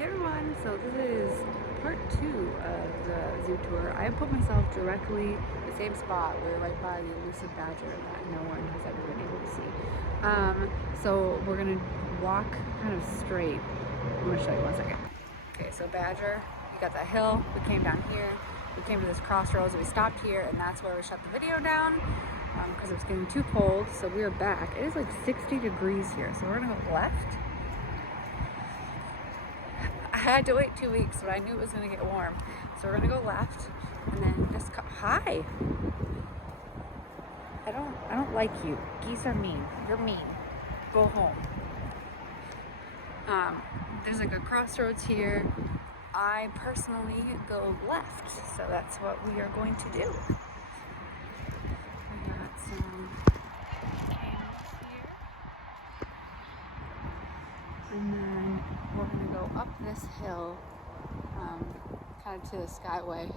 Hey everyone, so this is part 2 of the zoo tour. I put myself directly in the same spot. We're right by the elusive badger that no one has ever been able to see. So we're gonna walk kind of straight. I'm gonna show you 1 second. Okay, so badger, we got that hill, we came down here, we came to this crossroads, we stopped here, and that's where we shut the video down because it was getting too cold, so we are back. It is like 60 degrees here, so we're gonna go left. I had to wait 2 weeks, but I knew it was gonna get warm. So we're gonna go left, and then just hi. I don't like you. Geese are mean. You're mean. Go home. There's like a crossroads here. I personally go left, so that's what we are going to do. We got some camels here, and then we're gonna go up this hill, kind of to the Skyway.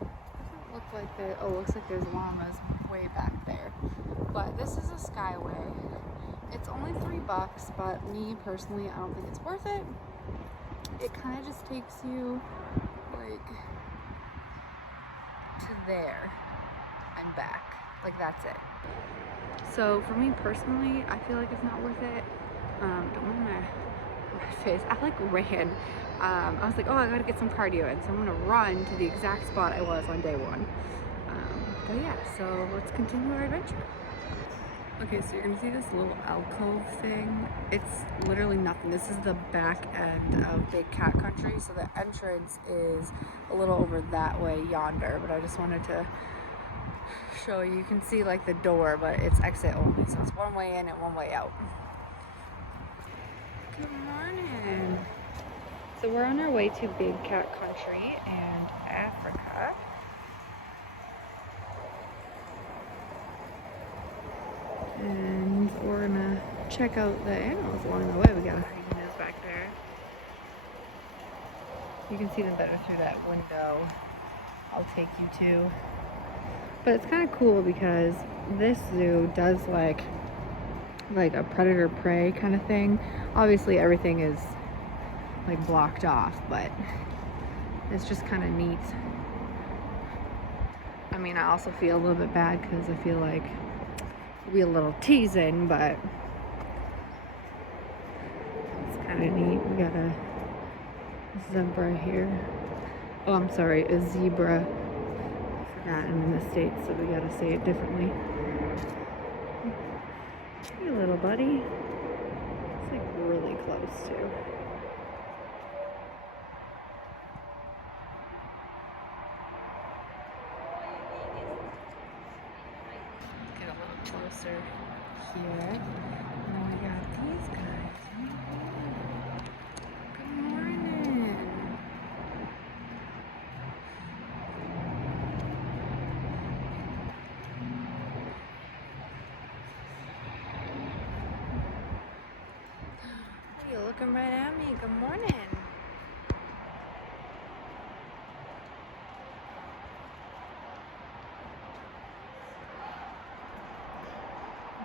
Doesn't look like there. Oh, looks like there's llamas way back there. But this is a Skyway. It's only $3, but me personally, I don't think it's worth it. It kind of just takes you like to there and back. Like that's it. So for me personally, I feel like it's not worth it. Don't mind my face. I like ran. I was like, oh, I gotta get some cardio in, so I'm gonna run to the exact spot I was on day 1. But yeah, so let's continue our adventure. Okay, so you're gonna see this little alcove thing. It's literally nothing. This is the back end of Big Cat Country, so the entrance is a little over that way yonder, but I just wanted to show you. You can see like the door, but it's exit only, so it's one way in and one way out. Good morning. So we're on our way to Big Cat Country and Africa. And we're gonna check out the animals along the way. We got hyenas back there. You can see them better through that window I'll take you to. But it's kind of cool because this zoo does like a predator prey kind of thing. Obviously everything is like blocked off, but it's just kind of neat. I mean, I also feel a little bit bad because I feel like it'll be a little teasing, but it's kind of neat. We got a zebra here. Oh, I'm sorry, a zebra. I forgot I'm in the States, so we gotta say it differently. Hey, little buddy. It's like really close too. Get a little closer here. And then we got these guys. Good morning. Oh, you're looking right at me. Good morning.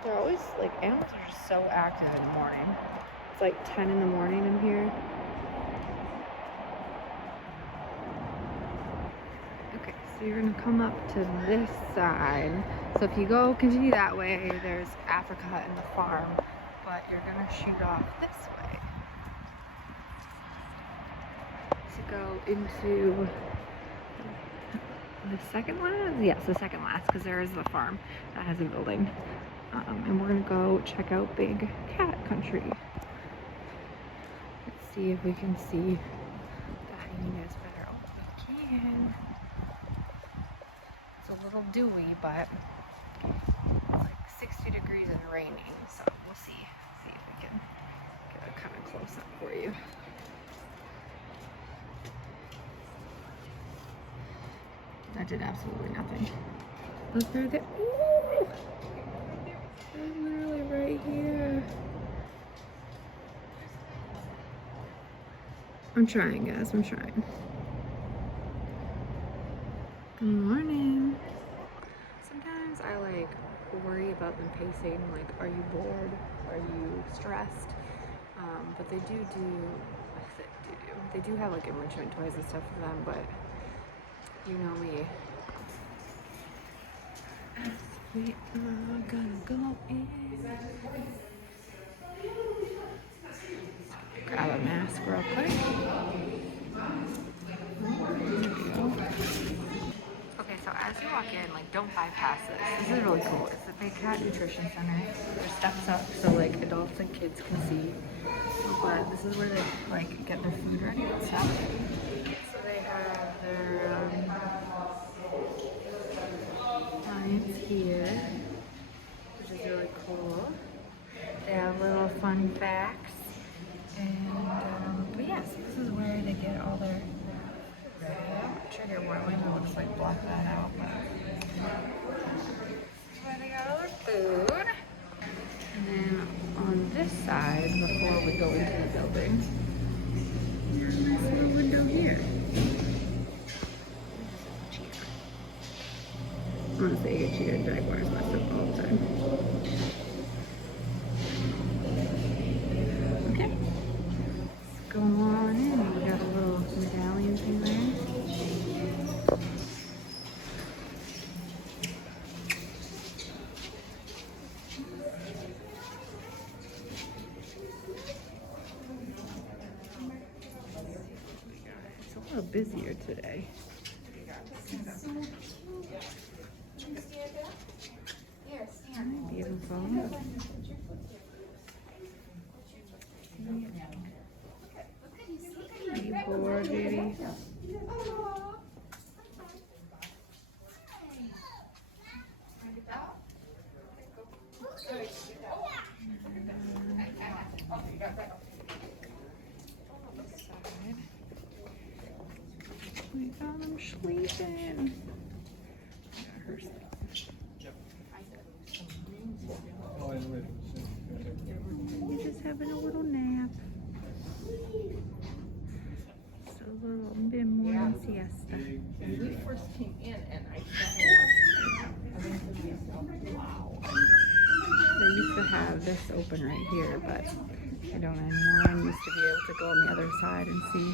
They're always like, animals are just so active in the morning. It's like 10 in the morning in here. Okay, so you're gonna come up to this side. So if you continue that way, there's Africa and the farm, but you're gonna shoot off this way to go into the second last? Yes, the second last, because there is the farm that has a building. And we're gonna go check out Big Cat Country. Let's see if we can see the hyenas better. Oh, we can. It's a little dewy, but it's like 60 degrees and raining, so we'll see if we can get a kind of close up for you. That did absolutely nothing. Look right there. Ooh! They're literally right here. I'm trying, guys. I'm trying. Good morning. Sometimes I like worry about them pacing. Like, are you bored? Are you stressed? But they do They do have like enrichment toys and stuff for them, but you know me. We are gonna go in. Grab a mask real quick. Okay, so as you walk in, like, don't bypass this. This is really cool. It's a Big Cat Nutrition Center. There's steps up so like adults and kids can see. But this is where they like get their food ready and stuff. So they have their science here, which is really cool. They have little fun facts. And but yeah, so this is where they get all their trigger warning. It looks like block that out, but where they got all their food. And then on this side, before we go into the building, there's a nice little window here. Honestly, I get cheetah and jaguars messed up all the time. Okay. Let's go on in. We got a little medallion thing there. It's a little busier today. Beautiful. Are you bored, baby? We got him sleeping. Her He's just having a little nap. Just a little bit morning siesta. We first came in and I wow. They used to have this open right here, but I don't anymore. I used to be able to go on the other side and see.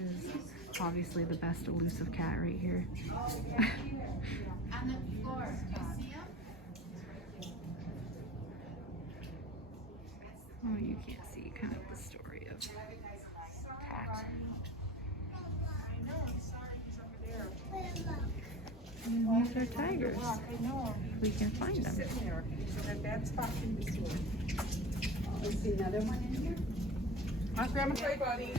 This is obviously the best elusive cat right here. On the floor, do you see him? Oh, you can't see kind of the story of cat. I know, I'm sorry, he's over there. And these are tigers. I know. We can find them. Sitting there. He's in a bad spot in the store. Is another one in here? I'll grab a play, buddy.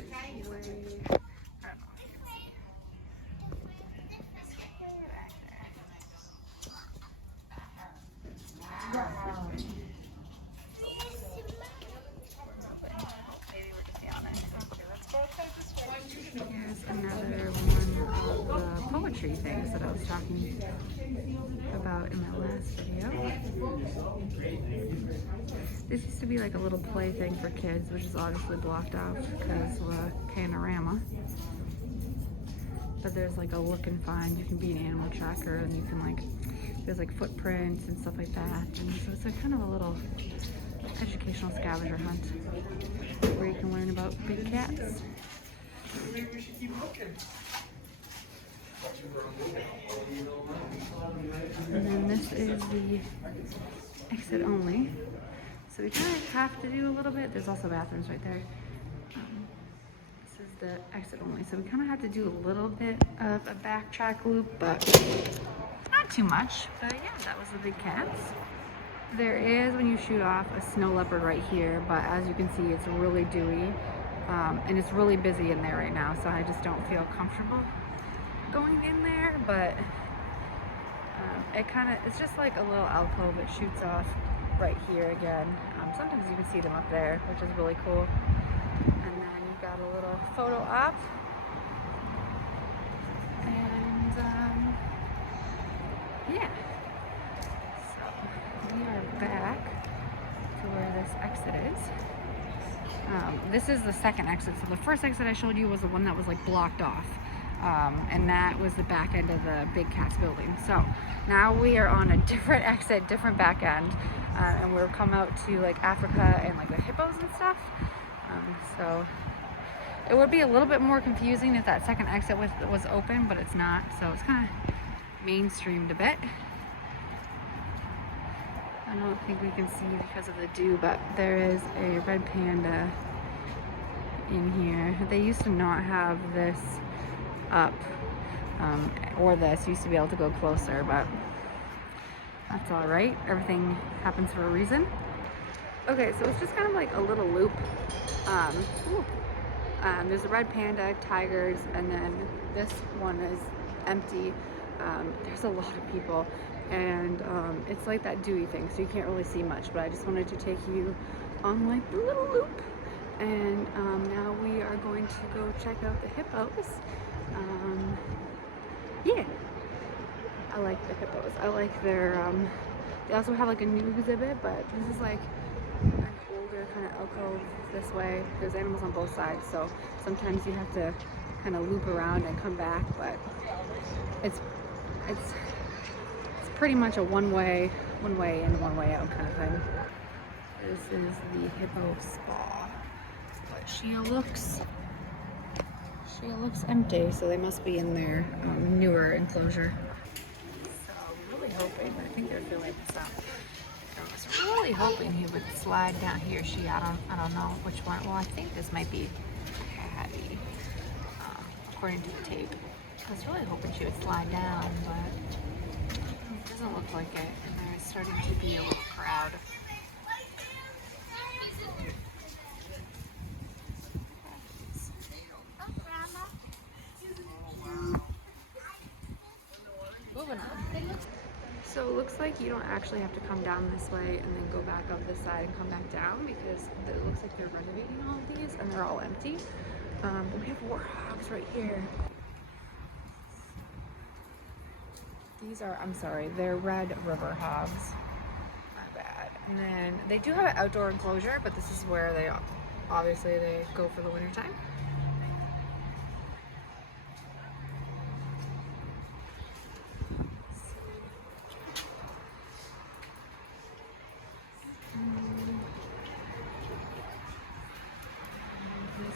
Here's another one of the poetry things that I was talking about in my last video. This used to be like a little play thing for kids, which is obviously blocked off because of a panorama. But there's like a look and find. You can be an animal tracker, and you can like, there's like footprints and stuff like that. And so it's like kind of a little educational scavenger hunt where you can learn about big cats. Maybe we should keep looking. And then this is the exit only. So we kind of have to do a little bit. There's also bathrooms right there. This is the exit only. So we kind of have to do a little bit of a backtrack loop, but not too much. But yeah, that was the big cats. There is, when you shoot off, a snow leopard right here, but as you can see, it's really dewy. And it's really busy in there right now, so I just don't feel comfortable going in there, but it's just like a little alcove. It shoots off right here again. Sometimes you can see them up there, which is really cool. And then you've got a little photo op. And yeah. So we are back to where this exit is. This is the second exit. So the first exit I showed you was the one that was like blocked off. And that was the back end of the Big Cat's building. So now we are on a different exit, different back end. And we'll come out to like Africa and like the hippos and stuff. So it would be a little bit more confusing if that second exit was open, but it's not. So it's kind of mainstreamed a bit. I don't think we can see because of the dew, but there is a red panda in here. They used to not have this up, or this used to be able to go closer, but that's all right. Everything happens for a reason. Okay, so it's just kind of like a little loop. There's a red panda, tigers, and then this one is empty. There's a lot of people, and it's like that dewy thing, so you can't really see much, but I just wanted to take you on like the little loop. And now we are going to go check out the hippos. Yeah, I like the hippos. I like their, they also have like a new exhibit, but this is like an older kind of alcove this way. There's animals on both sides, so sometimes you have to kind of loop around and come back, but it's pretty much a one way in, one way out kind of thing. This is the hippo spa, but she looks empty, so they must be in their newer enclosure. So I'm really hoping, I think they're filling this up. I was really hoping he would slide down, he or she, I don't know which one. Well, I think this might be Patty, according to the tape. I was really hoping she would slide down, but it doesn't look like it. And there's starting to be a little crowd. Moving on. So it looks like you don't actually have to come down this way and then go back up this side and come back down, because it looks like they're renovating all of these and they're all empty. But we have warthogs right here. These are, I'm sorry, they're red river hogs. My bad. And then they do have an outdoor enclosure, but this is where they obviously they go for the winter time.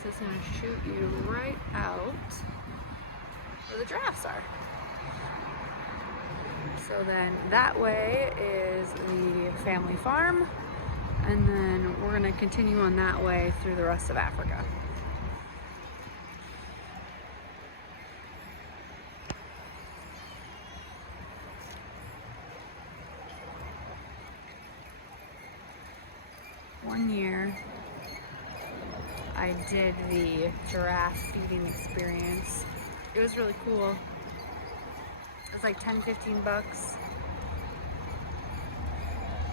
This is going to shoot you right out where the giraffes are. So then that way is the family farm, and then we're going to continue on that way through the rest of Africa. One year I did the giraffe feeding experience. It was really cool. It was like 10-15 bucks.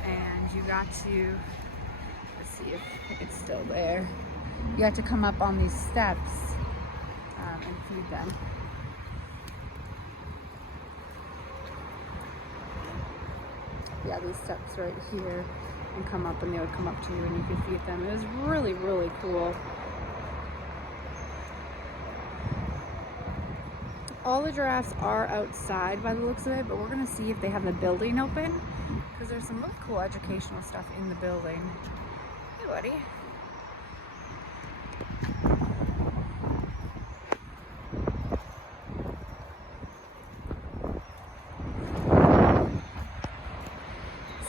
And you got to, let's see if it's still there. You got to come up on these steps and feed them. Yeah, these steps right here, and come up, and they would come up to you and you could feed them. It was really, really cool. All the giraffes are outside by the looks of it, but we're gonna see if they have the building open, because there's some really cool educational stuff in the building. Hey, buddy.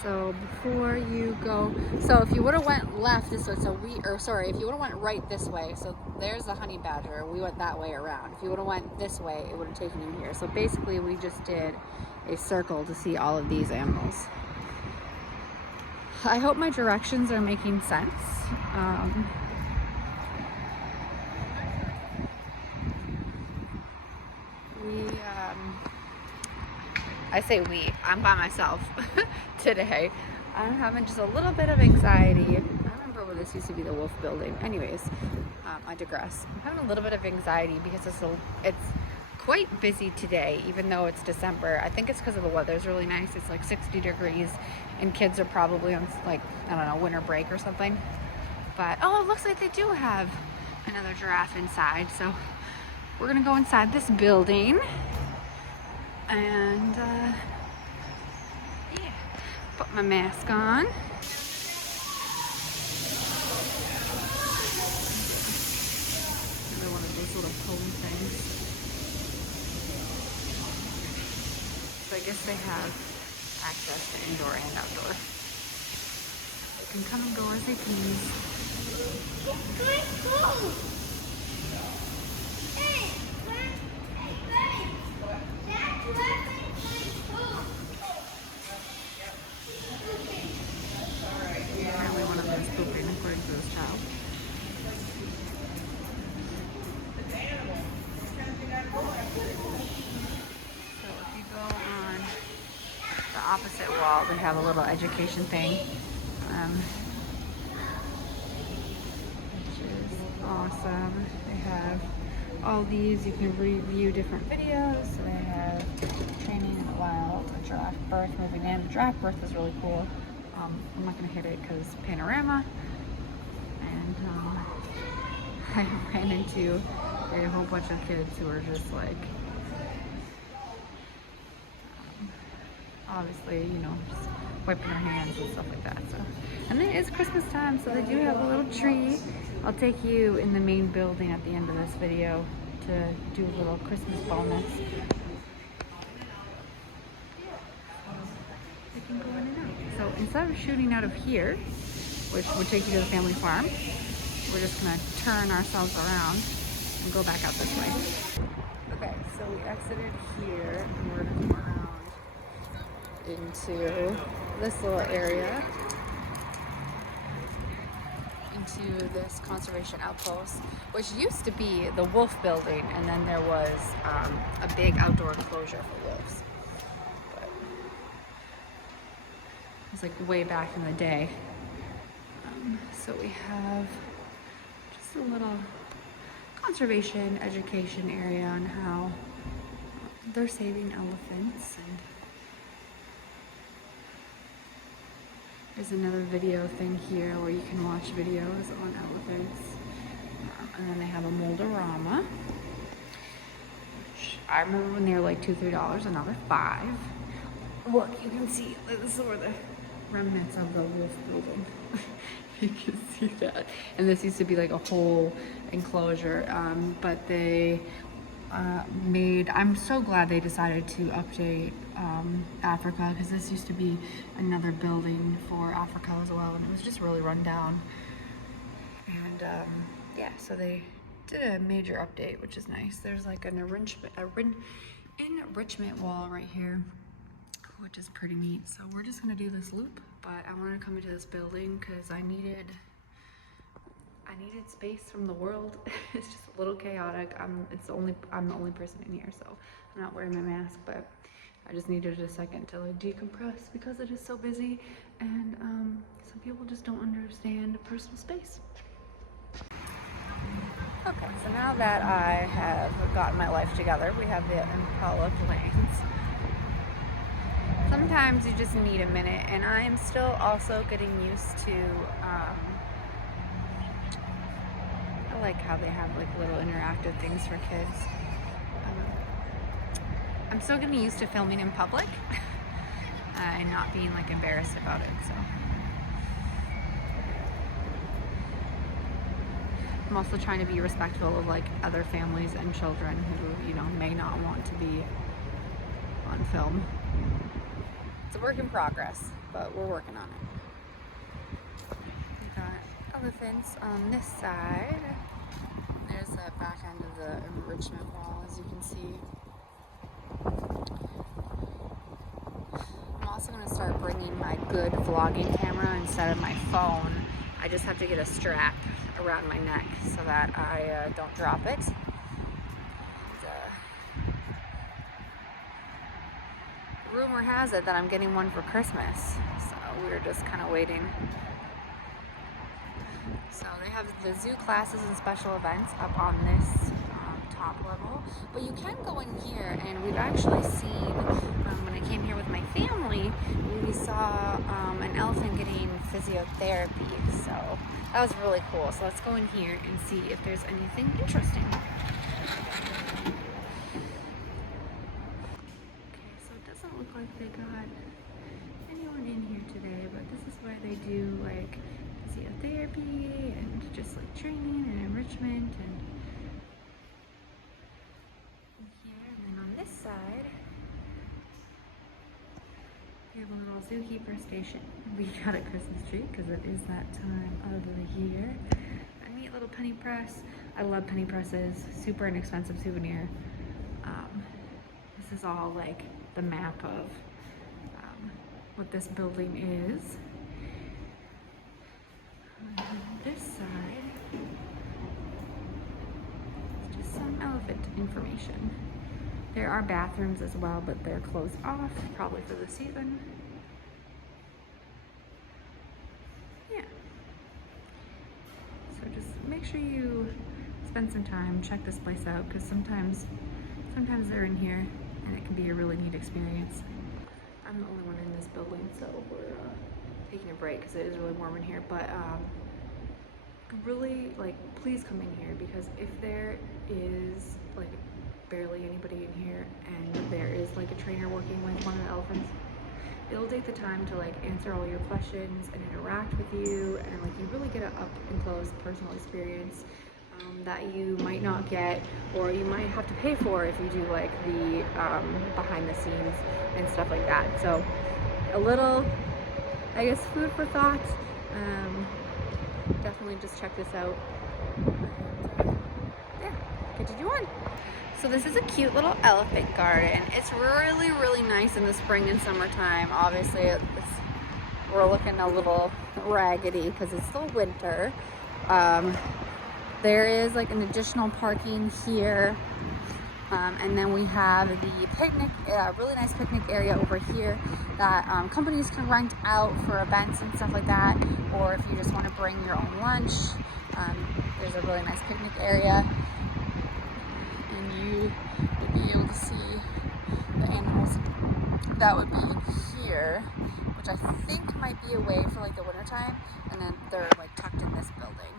So before you go, so if you would have went left this way, if you would have went right this way, so there's the honey badger, we went that way around. If you would have went this way, it would have taken you here. So basically we just did a circle to see all of these animals. I hope my directions are making sense. I say we, I'm by myself today. I'm having just a little bit of anxiety. I remember where this used to be the Wolf building. Anyways, I digress. I'm having a little bit of anxiety because it's quite busy today, even though it's December. I think it's because of the weather. It's really nice. It's like 60 degrees and kids are probably on, like, I don't know, winter break or something. But, oh, it looks like they do have another giraffe inside. So we're gonna go inside this building. And yeah, put my mask on. little pony things. So I guess they have access to indoor and outdoor. They can come and go as they please. Apparently one of them is pooping according to this child. So if you go on the opposite wall, they have a little education thing, which is awesome. They have all these. You can review different videos. So they have training in the wild, a giraffe birth, moving in. The giraffe birth is really cool. I'm not going to hit it because panorama. And I ran into a whole bunch of kids who are just like, obviously, you know, just wiping their hands and stuff like that. So, and it is Christmas time, so they do have a little tree. I'll take you in the main building at the end of this video to do a little Christmas bonus. You can go in and out. So instead of shooting out of here, which would take you to the family farm, we're just gonna turn ourselves around and go back out this way. Okay, so we exited here and we're gonna come around into this little area, into this conservation outpost, which used to be the wolf building, and then there was a big outdoor enclosure for wolves. But it was like way back in the day. So we have just a little conservation education area on how they're saving elephants, and there's another video thing here where you can watch videos on elephants. And then they have a Moldorama, which I remember when they were like $2, $3, and now they're $5. Look, you can see, this is where the remnants of the wolf building. You can see that. And this used to be like a whole enclosure, but they I'm so glad they decided to update Africa, because this used to be another building for Africa as well, and it was just really run down. And yeah, so they did a major update, which is nice. There's like an enrichment wall right here, which is pretty neat. So we're just gonna do this loop, but I wanted to come into this building because I needed space from the world. It's just a little chaotic. I'm the only person in here, so I'm not wearing my mask, but I just needed a second to like decompress because it is so busy, and some people just don't understand personal space. Okay, so now that I have gotten my life together, we have the Impala planes. Sometimes you just need a minute, and I am still also getting used to I like how they have like little interactive things for kids. I'm still getting used to filming in public and not being like embarrassed about it. So I'm also trying to be respectful of like other families and children who, you know, may not want to be on film. It's a work in progress, but we're working on it. We got elephants on this side. There's the back end of the enrichment wall, as you can see. I'm also going to start bringing my good vlogging camera instead of my phone. I just have to get a strap around my neck so that I don't drop it. Rumor has it that I'm getting one for Christmas, so we're just kind of waiting. So they have the zoo classes and special events up on this top level, but you can go in here, and we've actually seen, when I came here with my family, we saw an elephant getting physiotherapy, so that was really cool. So let's go in here and see if there's anything interesting. Okay, so it doesn't look like they got anyone in here today, but this is where they do like physiotherapy and just like training and enrichment, and zookeeper station. We got a Christmas tree because it is that time of the year. A neat little penny press. I love penny presses. Super inexpensive souvenir. This is all like the map of what this building is. On this side, it's just some elephant information. There are bathrooms as well, but they're closed off, probably for the season. Yeah. So just make sure you spend some time, check this place out, because sometimes they're in here and it can be a really neat experience. I'm the only one in this building, so we're taking a break because it is really warm in here, but really, like, please come in here, because if there is like barely anybody in here and there is like a trainer working with one of the elephants, it'll take the time to like answer all your questions and interact with you, and like you really get an up and close personal experience that you might not get, or you might have to pay for if you do like the behind the scenes and stuff like that. So a little, I guess, food for thought. Definitely just check this out. And, yeah, continue on. So this is a cute little elephant garden. It's really, really nice in the spring and summertime. Obviously, we're looking a little raggedy because it's still winter. There is like an additional parking here. And then we have the picnic, really nice picnic area over here that companies can rent out for events and stuff like that. Or if you just want to bring your own lunch, there's a really nice picnic area. And you would be able to see the animals that would be in here, which I think might be away for like the winter time. And then they're like tucked in this building.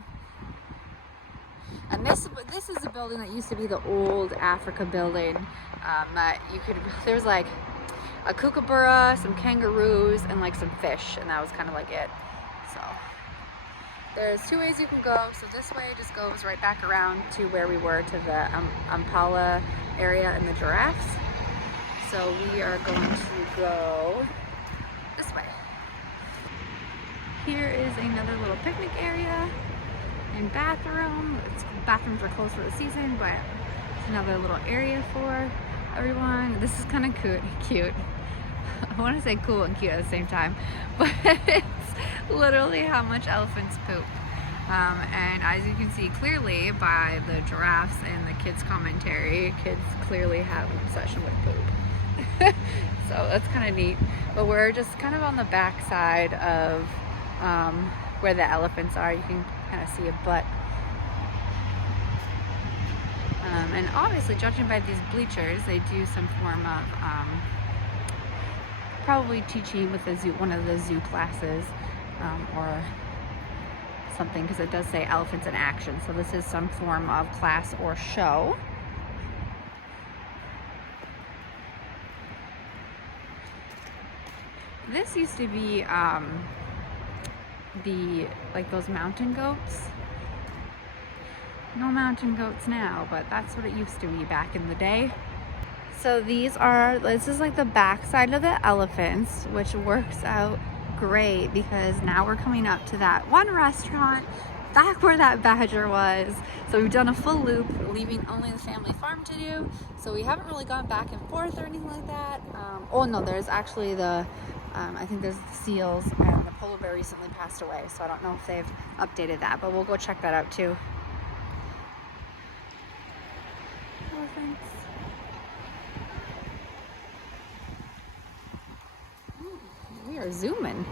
And this is a building that used to be the old Africa building that you could, there's like a kookaburra, some kangaroos, and like some fish, and that was kind of like it. So there's two ways you can go. So this way just goes right back around to where we were, to the Impala area and the giraffes. So we are going to go this way. Here is another little picnic area and bathroom. Bathrooms are closed for the season, but it's another little area for everyone. This is kind of cute. I want to say cool and cute at the same time, but it's literally how much elephants poop. And as you can see clearly by the giraffes and the kids' commentary, kids clearly have an obsession with poop. So that's kind of neat. But we're just kind of on the back side of where the elephants are. You can kind of see a butt. And obviously, judging by these bleachers, they do some form of probably teaching with the zoo, one of the zoo classes, or something, because it does say elephants in action. So this is some form of class or show. This used to be like those mountain goats. No mountain goats now, but that's what it used to be back in the day. So this is like the back side of the elephants, which works out great because now we're coming up to that one restaurant back where that badger was. So we've done a full loop, leaving only the family farm to do. So we haven't really gone back and forth or anything like that. Oh no, there's actually I think there's the seals, and the polar bear recently passed away. So I don't know if they've updated that, but we'll go check that out too. Elephants. We are zooming.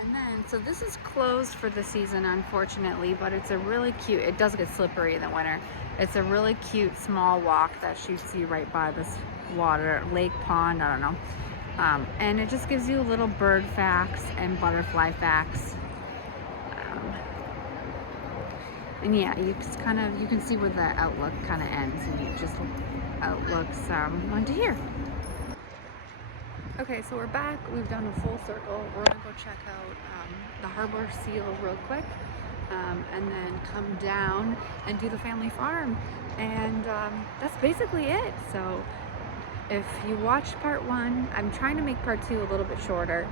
And then, so this is closed for the season, unfortunately, but it's a really cute, it does get slippery in the winter. It's a really cute small walk that shoots you right by this water, lake, pond, I don't know. And it just gives you little bird facts and butterfly facts. And yeah, you can see where the outlook kind of ends, and it just outlooks onto here. Okay, so we're back. We've done a full circle. We're gonna go check out the harbor seal real quick, and then come down and do the family farm. And that's basically it. So if you watched part 1, I'm trying to make part 2 a little bit shorter.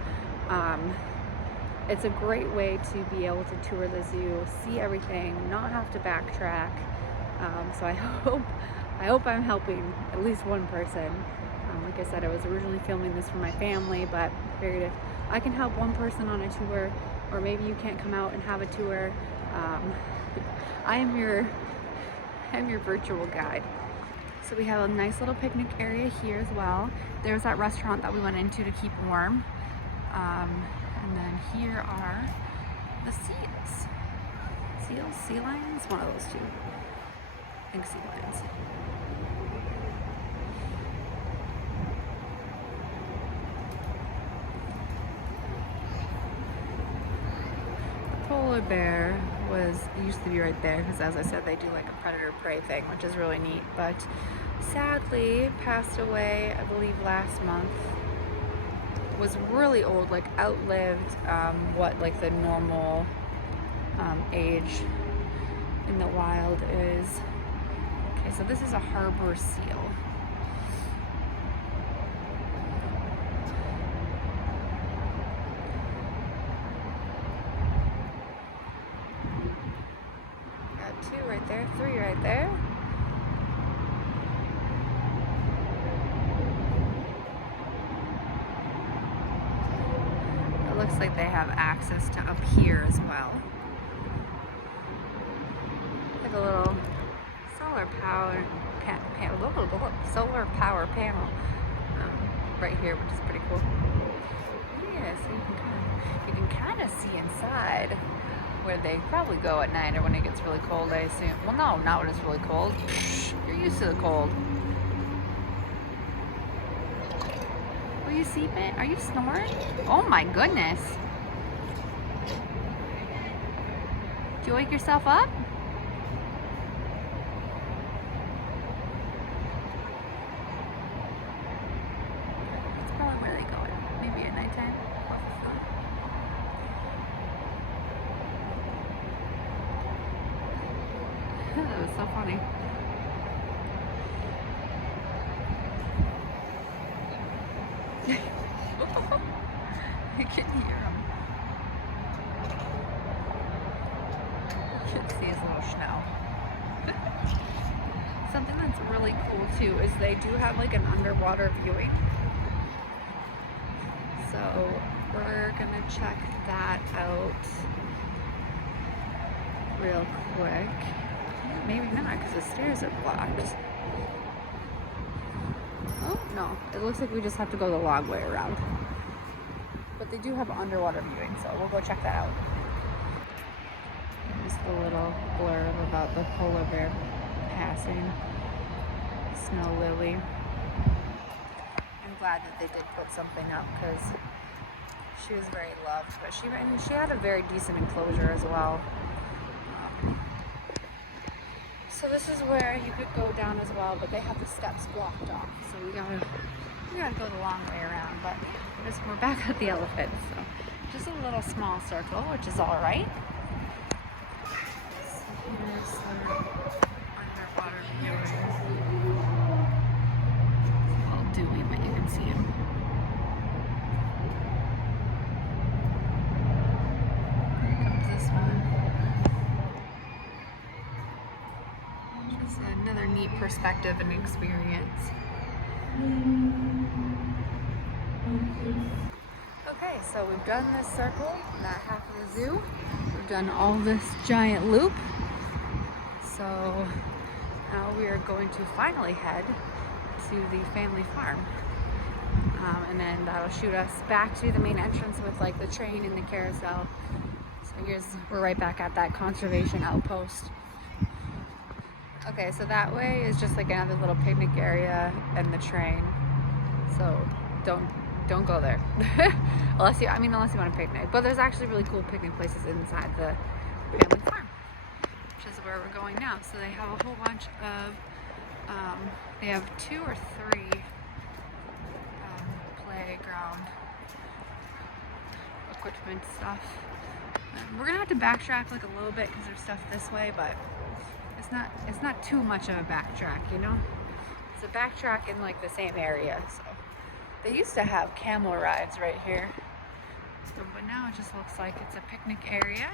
It's a great way to be able to tour the zoo, see everything, not have to backtrack. So I hope I'm helping at least one person. Like I said, I was originally filming this for my family, but I figured if I can help one person on a tour, or maybe you can't come out and have a tour, I'm your virtual guide. So we have a nice little picnic area here as well. There's that restaurant that we went into to keep warm. And then here are the seals. Seals? Sea lions? One of those two. I think sea lions. The polar bear used to be right there because, as I said, they do like a predator-prey thing, which is really neat. But sadly, passed away, I believe, last month. Was really old, like outlived what like the normal age in the wild is. Okay, so this is a harbor seal. Got 2 right there, 3 right there. Looks like they have access to up here as well. Like a little solar power panel right here, which is pretty cool. Yeah, so you can kind of see inside where they probably go at night or when it gets really cold, I assume. Well, no, not when it's really cold. You're used to the cold. Will you see, man? Are you snoring? Oh my goodness. Did you wake yourself up? That's probably where they go. Maybe at nighttime. That was so funny. I can hear him. You can see his little snout. Something that's really cool too is they do have like an underwater viewing. So we're gonna check that out real quick. Maybe not because the stairs are blocked. Oh no, it looks like we just have to go the long way around. But they do have underwater viewing, so we'll go check that out. Just a little blurb about the polar bear passing. Snow lily. I'm glad that they did put something up because she was very loved. But she had a very decent enclosure as well. So this is where you could go down as well, but they have the steps blocked off. So we gotta go the long way around. But we're back at the elephant, so just a little small circle, which is all right. So here's the underwater viewing. It's a little dewy, but you can see him. Here comes this one. Just another neat perspective and experience. Okay, so we've done this circle, that half of the zoo. We've done all this giant loop. So now we are going to finally head to the family farm. And then that'll shoot us back to the main entrance with like the train and the carousel. So we're right back at that conservation outpost. Okay, so that way is just like another little picnic area and the train. So don't go there. unless you want to picnic. But there's actually really cool picnic places inside the family farm, which is where we're going now. So they have a whole bunch of, they have 2 or 3 playground equipment stuff. We're gonna have to backtrack like a little bit because there's stuff this way, but it's not too much of a backtrack, you know? It's a backtrack in like the same area. So they used to have camel rides right here. So, but now it just looks like it's a picnic area.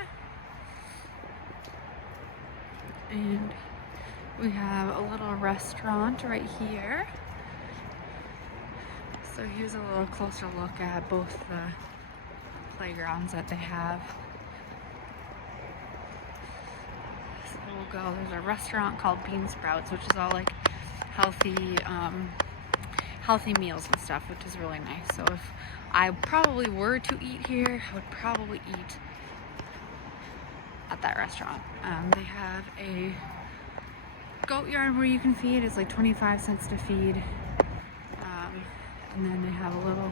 And we have a little restaurant right here. So here's a little closer look at both the playgrounds that they have. So we'll go, there's a restaurant called Bean Sprouts, which is all like healthy meals and stuff, which is really nice. So if I probably were to eat here, I would probably eat at that restaurant. They have a goat yard where you can feed. It's like 25 cents to feed. And then they have a little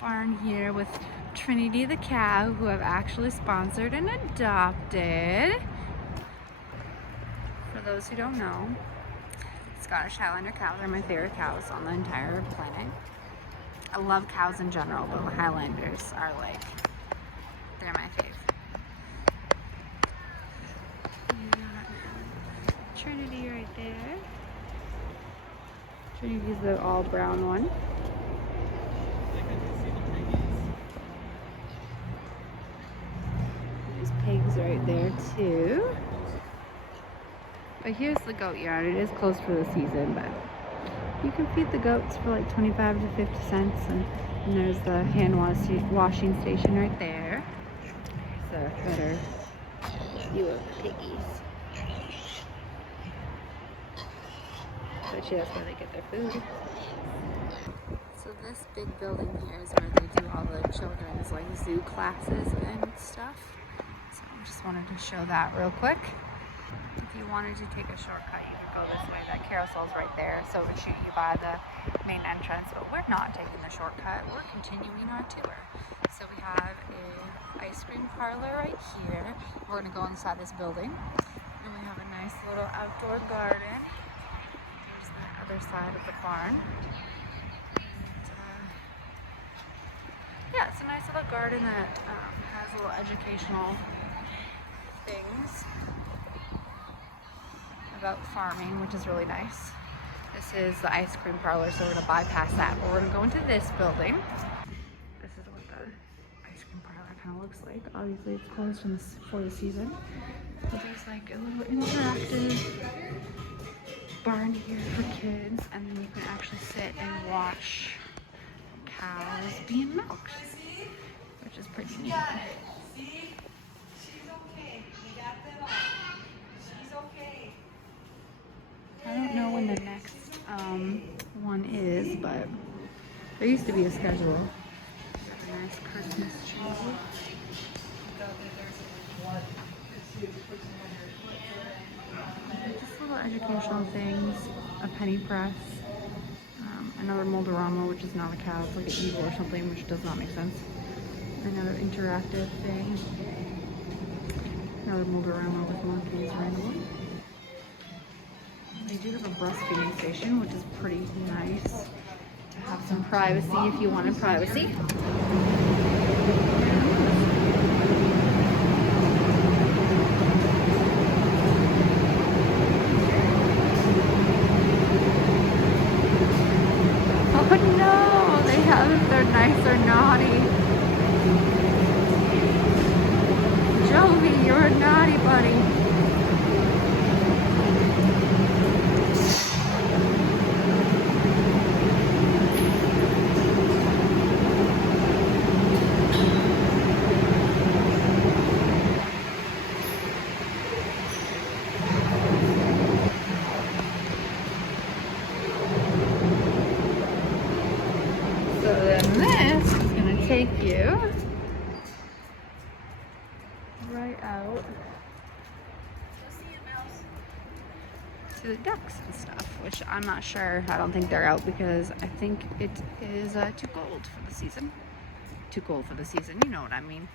barn here with Trinity the cow, who I've actually sponsored and adopted. For those who don't know, Scottish Highlander cows are my favorite cows on the entire planet. I love cows in general, but Highlanders are like, they're my fave. Trinity right there. Trinity's the all brown one. There's pigs right there too. But here's the goat yard. It is closed for the season, but you can feed the goats for like 25 to 50 cents. And there's the hand washing station right there. There's a better view of the piggies. Actually, that's where they get their food. So this big building here is where they do all the children's like zoo classes and stuff. So I just wanted to show that real quick. If you wanted to take a shortcut, you could go this way. That carousel's right there, so it would shoot you by the main entrance. But we're not taking the shortcut. We're continuing our tour. So we have a ice cream parlor right here. We're gonna go inside this building, and we have a nice little outdoor garden. Here's the other side of the barn. And, yeah, it's a nice little garden that has little educational things about farming, which is really nice. This is the ice cream parlor, so we're gonna bypass that. But we're gonna go into this building. This is what the ice cream parlor kind of looks like. Obviously, it's closed for the season. But there's like a little interactive barn here for kids, and then you can actually sit and watch cows being milked, which is pretty neat. I don't know when the next one is, but there used to be a schedule. A nice Christmas tree. Just little educational things, a penny press, another Moldorama, which is not a cow, it's like an eagle or something, which does not make sense. Another interactive thing. Another Moldorama with monkeys randomly. They do have a breastfeeding station, which is pretty nice to have some privacy if you wanted privacy. Oh no, they have if they're nice or naughty. Jovi, you're a naughty buddy. So then this is going to take you right out to the ducks and stuff, which I'm not sure. I don't think they're out because I think it is too cold for the season. Too cold for the season, you know what I mean.